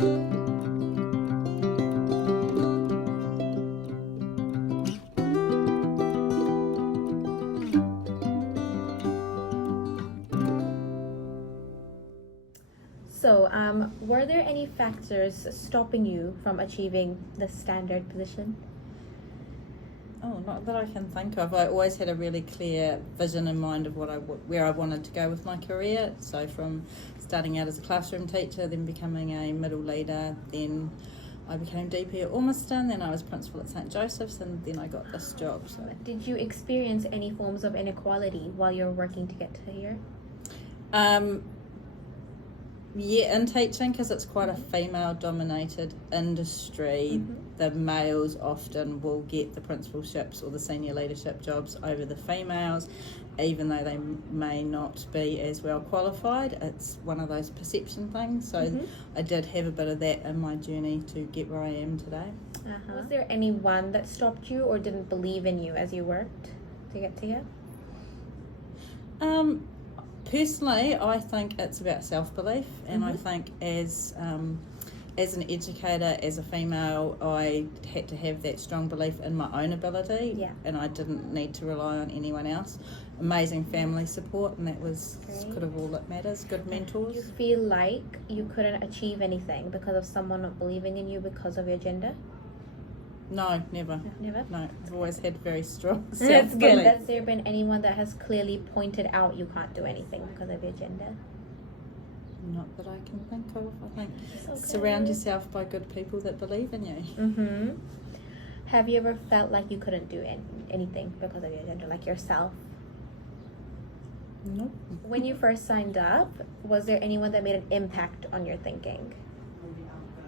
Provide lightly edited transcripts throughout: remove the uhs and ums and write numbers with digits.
So, were there any factors stopping you from achieving the standard position? Oh, not that I can think of. I always had a really clear vision in mind of where I wanted to go with my career. So from starting out as a classroom teacher, then becoming a middle leader, then I became DP at Ormiston, then I was principal at St Joseph's, and then I got this job. So, did you experience any forms of inequality while you were working to get to here? Yeah, in teaching, because it's quite a female-dominated industry, the males often will get the principalships or the senior leadership jobs over the females, even though they may not be as well qualified. It's one of those perception things. So I did have a bit of that in my journey to get where I am today. Was there anyone that stopped you or didn't believe in you as you worked to get to here? Personally, I think it's about self-belief, and I think as an educator, as a female, I had to have that strong belief in my own ability, and I didn't need to rely on anyone else. Amazing family support, and that was kind of all that matters. Good mentors. Do you feel like you couldn't achieve anything because of someone not believing in you because of your gender? No, never. Never? No, I've always had very strong That's self-belief. good. Has there been anyone that has clearly pointed out you can't do anything because of your gender? Not that I can think of. I think surround yourself by good people that believe in you. Have you ever felt like you couldn't do anything because of your gender, like yourself? No. When you first signed up, was there anyone that made an impact on your thinking?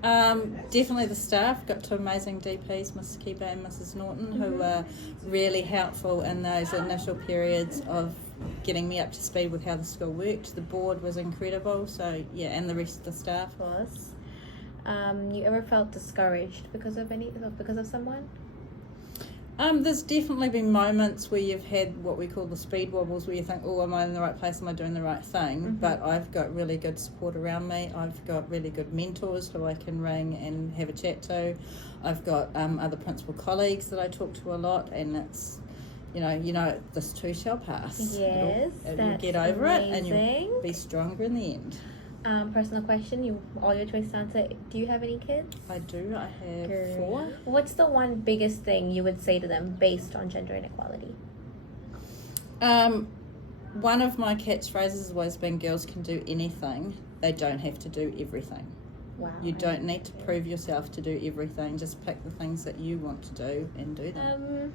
Definitely the staff. Got two amazing DPs, Mrs. Keeper and Mrs. Norton, who were really helpful in those initial periods of getting me up to speed with how the school worked. The board was incredible, so yeah, and the rest of the staff was. You ever felt discouraged because of someone? There's definitely been moments where you've had what we call the speed wobbles, where you think, oh, am I in the right place? Am I doing the right thing? But I've got really good support around me. I've got really good mentors who I can ring and have a chat to. I've got other principal colleagues that I talk to a lot, and it's, you know, this too shall pass. Yes, you'll get over it, and you'll be stronger in the end. Personal question, all your choice to answer. Do you have any kids? I do. I have 4. What's the one biggest thing you would say to them based on gender inequality? One of my catchphrases has always been, girls can do anything. They don't have to do everything. Wow. You don't need to prove yourself to do everything. Just pick the things that you want to do and do them.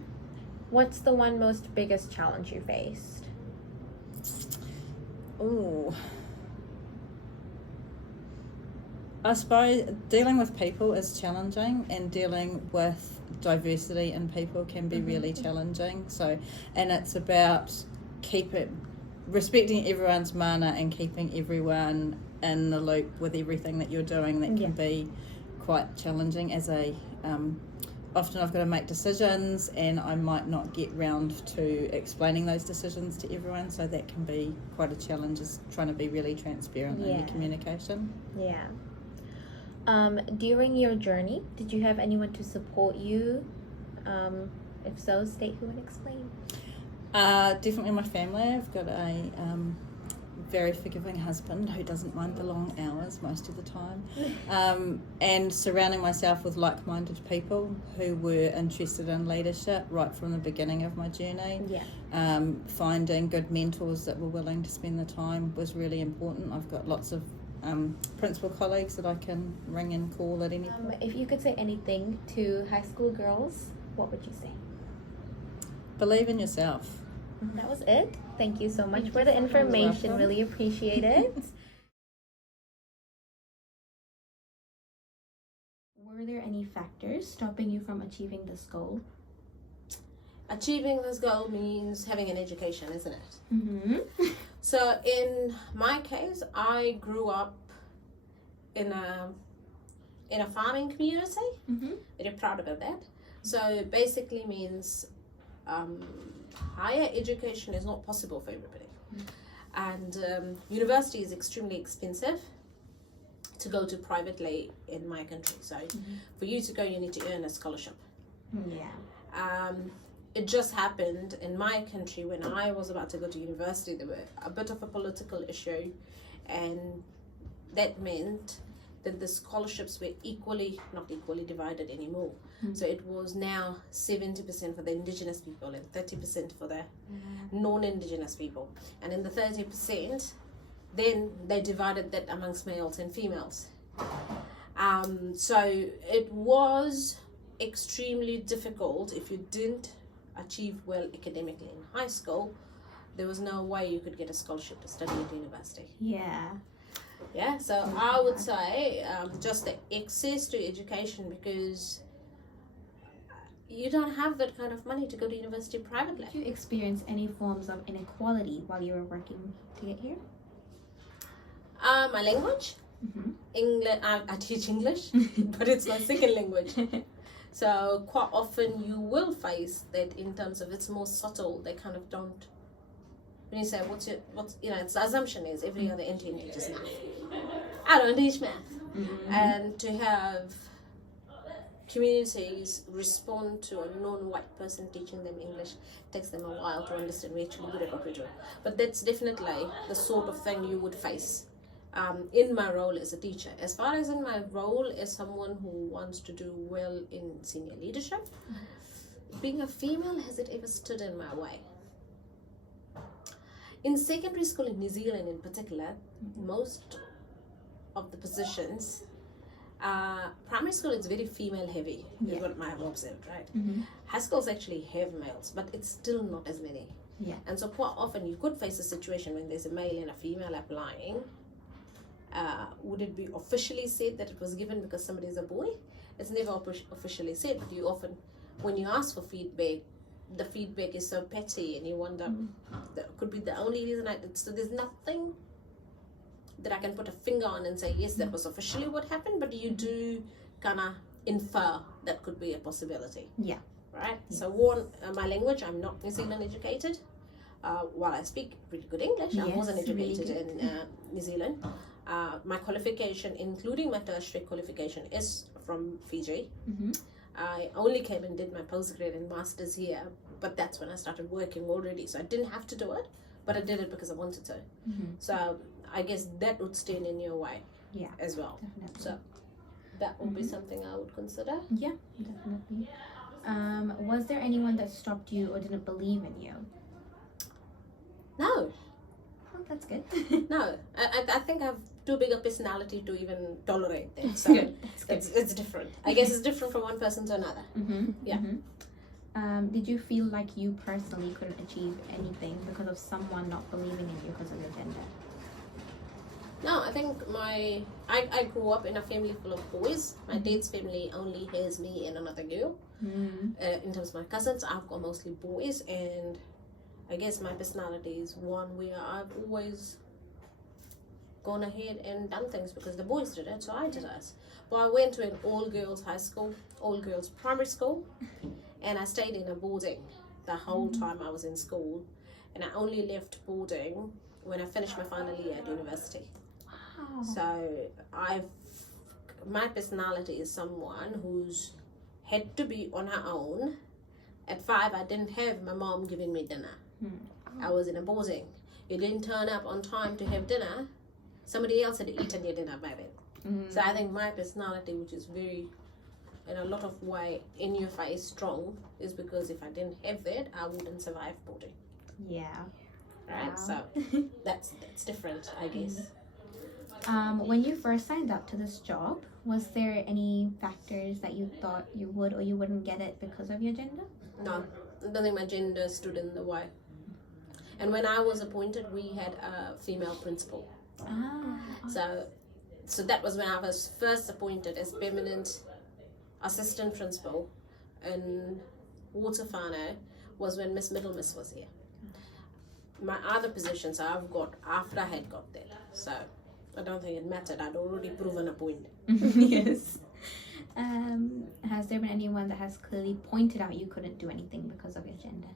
What's the one biggest challenge you faced? Oh, I suppose dealing with people is challenging, and dealing with diversity in people can be really challenging. So, and it's about respecting everyone's mana and keeping everyone in the loop with everything that you're doing. That can be quite challenging. Often I've got to make decisions, and I might not get round to explaining those decisions to everyone. So that can be quite a challenge, is trying to be really transparent in your communication. Yeah. During your journey, did you have anyone to support you? If so, state who and explain. Definitely my family. I've got a very forgiving husband who doesn't mind the long hours most of the time, and surrounding myself with like-minded people who were interested in leadership right from the beginning of my journey. Finding good mentors that were willing to spend the time was really important. I've got lots of principal colleagues that I can ring and call at any point. If you could say anything to high school girls, what would you say? Believe in yourself. That was it. Thank you so much for the information. Really appreciate it. Were there any factors stopping you from achieving this goal? Achieving this goal means having an education, isn't it? So in my case, I grew up in a farming community. Very proud about that. So basically means higher education is not possible for everybody, and university is extremely expensive to go to privately in my country. So for you to go, you need to earn a scholarship. Yeah. It just happened in my country when I was about to go to university. There were a bit of a political issue, and that meant that the scholarships were not equally divided anymore. So it was now 70% for the indigenous people and 30% for the non-indigenous people. And in the 30%, then they divided that amongst males and females. So it was extremely difficult. If you didn't achieve well academically in high school, there was no way you could get a scholarship to study at university. Yeah. So I would say just the access to education, because you don't have that kind of money to go to university privately. Did you experience any forms of inequality while you were working to get here? My language, English. I teach English, but it's my second language. So quite often you will face that in terms of it's more subtle. They kind of don't. When you say what's it's the assumption is every other Indian teaches math. I don't teach math, and to have communities respond to a non-white person teaching them English takes them a while to understand we're actually good at what we're doing. But that's definitely the sort of thing you would face in my role as a teacher. As far as in my role as someone who wants to do well in senior leadership, being a female, has it ever stood in my way? In secondary school in New Zealand in particular, most of the positions, primary school is very female heavy, is what I have observed, right? High schools actually have males, but it's still not as many. And so quite often you could face a situation when there's a male and a female applying. Would it be officially said that it was given because somebody is a boy? It's never officially said, but you often, when you ask for feedback, the feedback is so petty, and you wonder, that could be the only reason so there's nothing that I can put a finger on and say, yes, that was officially what happened, but you do kind of infer that could be a possibility. Right? So my language, I'm not New Zealand educated. While I speak pretty good English, I wasn't educated in New Zealand. My qualification, including my tertiary qualification, is from Fiji. I only came and did my postgrad and masters here, but that's when I started working already. So I didn't have to do it, but I did it because I wanted to. So I guess that would stand in your way as well. Definitely. So that would be something I would consider. Yeah, definitely. Was there anyone that stopped you or didn't believe in you? No. Oh, that's good. No, I think I have too big a personality to even tolerate that. So it's different. I guess it's different from one person to another. Did you feel like you personally couldn't achieve anything because of someone not believing in you because of your gender? No, I think I grew up in a family full of boys. My dad's family only has me and another girl. In terms of my cousins, I've got mostly boys, and I guess my personality is one where I've always gone ahead and done things because the boys did it, so I did it. But I went to an all-girls high school, all-girls primary school, and I stayed in a boarding the whole time I was in school, and I only left boarding when I finished my final year at university. Wow. So my personality is someone who's had to be on her own. At 5, I didn't have my mom giving me dinner. I was in a boarding. You didn't turn up on time to have dinner. Somebody else had eaten your dinner by then. So I think my personality, which is very, in a lot of way, in your face, strong, is because if I didn't have that, I wouldn't survive boarding. Yeah. Right? Wow. So that's different, I guess. When you first signed up to this job, was there any factors that you thought you would or you wouldn't get it because of your gender? No, I don't think my gender stood in the way. And when I was appointed, we had a female principal. So that was when I was first appointed as permanent assistant principal in Waterfano, was when Miss Middlemiss was here. My other positions I've got after I had got there. So I don't think it mattered. I'd already proven a point. Yes. Has there been anyone that has clearly pointed out you couldn't do anything because of your gender?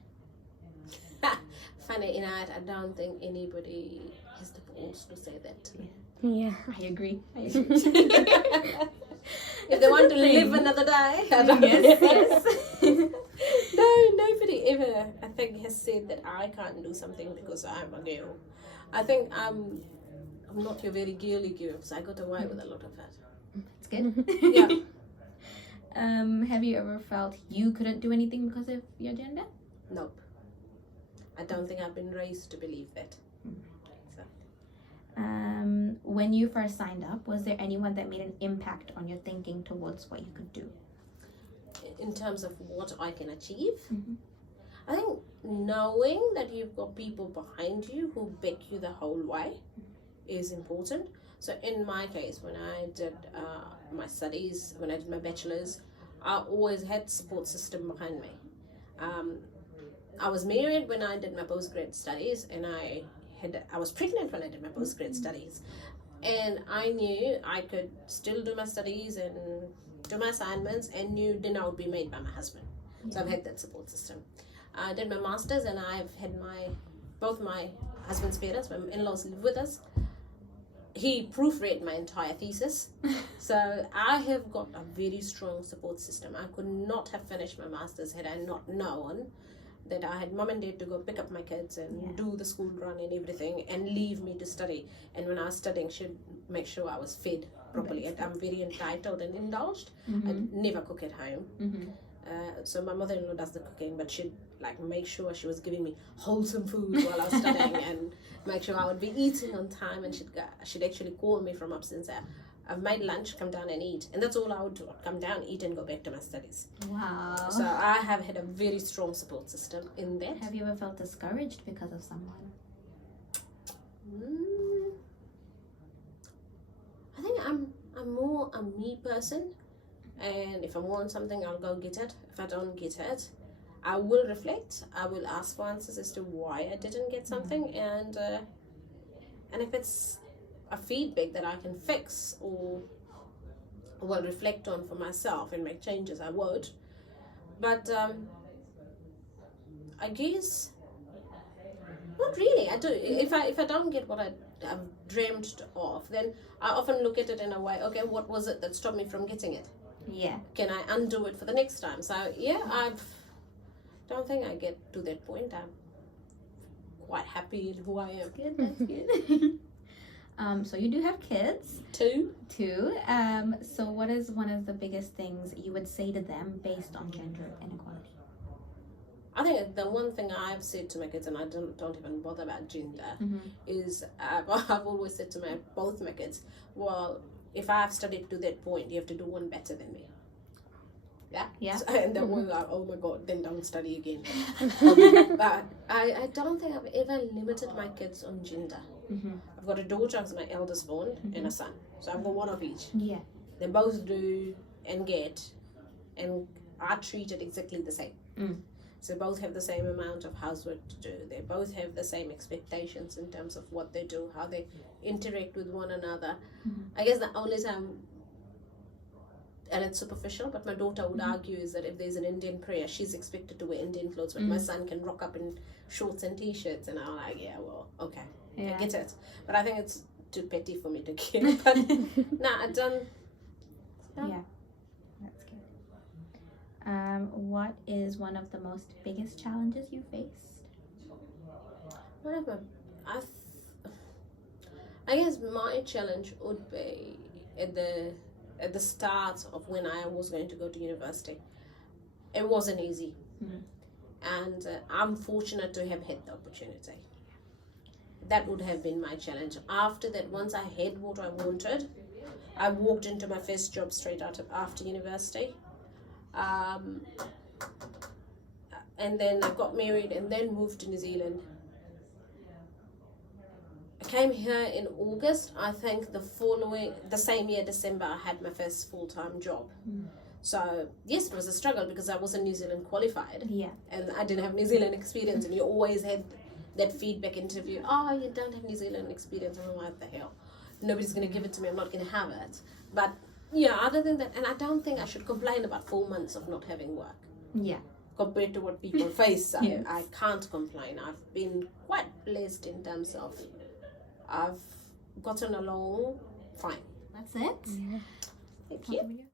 Funny enough, I don't think anybody has the balls to say that to me. Yeah. I agree. If they want to live another day, Yes. No, nobody ever, I think, has said that I can't do something because I'm a girl. I think I'm not your very girly girl, so I got away with a lot of it. It's good. Yeah. Have you ever felt you couldn't do anything because of your gender? Nope. I don't think I've been raised to believe that. So, When you first signed up, was there anyone that made an impact on your thinking towards what you could do? in terms of what I can achieve, Mhm. I think knowing that you've got people behind you who back you the whole way is important. So in my case, when I did my studies, when I did my bachelor's, I always had support system behind me. I was married when I did my postgrad studies, and I was pregnant when I did my postgrad studies, and I knew I could still do my studies and do my assignments, and knew dinner would be made by my husband. So I've had that support system. I did my masters, and I've had both my husband's parents, my in-laws live with us. He proofread my entire thesis. So I have got a very strong support system. I could not have finished my masters had I not known that I had mom and dad to go pick up my kids and do the school run and everything, and leave me to study. And when I was studying, she'd make sure I was fed properly. I'm very entitled and indulged. I never cook at home. So my mother-in-law does the cooking, but she'd make sure she was giving me wholesome food while I was studying, and make sure I would be eating on time. And she'd actually call me from upstairs and say, I've made lunch, come down and eat. And that's all I would do. I'd come down, eat, and go back to my studies. Wow. So I have had a very strong support system in that. Have you ever felt discouraged because of someone? I think I'm more a me person, and if I want something, I'll go get it. If I don't get it, I will reflect. I will ask for answers as to why I didn't get something, and if it's a feedback that I can fix or will reflect on for myself and make changes, I would. But I guess not really. I do. If I don't get what I've dreamt of, then I often look at it in a way. Okay, what was it that stopped me from getting it? Yeah. Can I undo it for the next time? So yeah, I don't think I get to that point. I'm quite happy in who I am. Good. That's good. So you do have kids. Two. So what is one of the biggest things you would say to them based on gender inequality? I think the one thing I've said to my kids, and I don't even bother about gender, is I've always said to both my kids, well, if I've studied to that point, you have to do one better than me. Yeah. So, and then we're like, oh my god, then don't study again. But I don't think I've ever limited my kids on gender. I've got a daughter who's my eldest born, and a son. So I've got one of each. Yeah. They both do and get and are treated exactly the same. So both have the same amount of housework to do. They both have the same expectations in terms of what they do, how they interact with one another. I guess the only time, and it's superficial, but my daughter would argue, is that if there's an Indian prayer, she's expected to wear Indian clothes, but my son can rock up in shorts and t-shirts, and I'm like, yeah, well, okay, I get it. But I think it's too petty for me to get. But I don't. No. Yeah, that's good. What is one of the most biggest challenges you faced? I guess my challenge would be at the start of when I was going to go to university. It wasn't easy, and I'm fortunate to have had the opportunity. That would have been my challenge. After that, once I had what I wanted, I walked into my first job straight after university. And then I got married and then moved to New Zealand. I came here in August. I think the same year, December, I had my first full-time job. So yes, it was a struggle because I wasn't New Zealand qualified. Yeah. And I didn't have New Zealand experience, and you always had that feedback interview. Oh, you don't have New Zealand experience. I'm like, what the hell? Nobody's going to give it to me. I'm not going to have it. But yeah, other than that, and I don't think I should complain about 4 months of not having work. Yeah. Compared to what people face, Yes. I can't complain. I've been quite blessed in terms of I've gotten along fine. That's it. Thank you.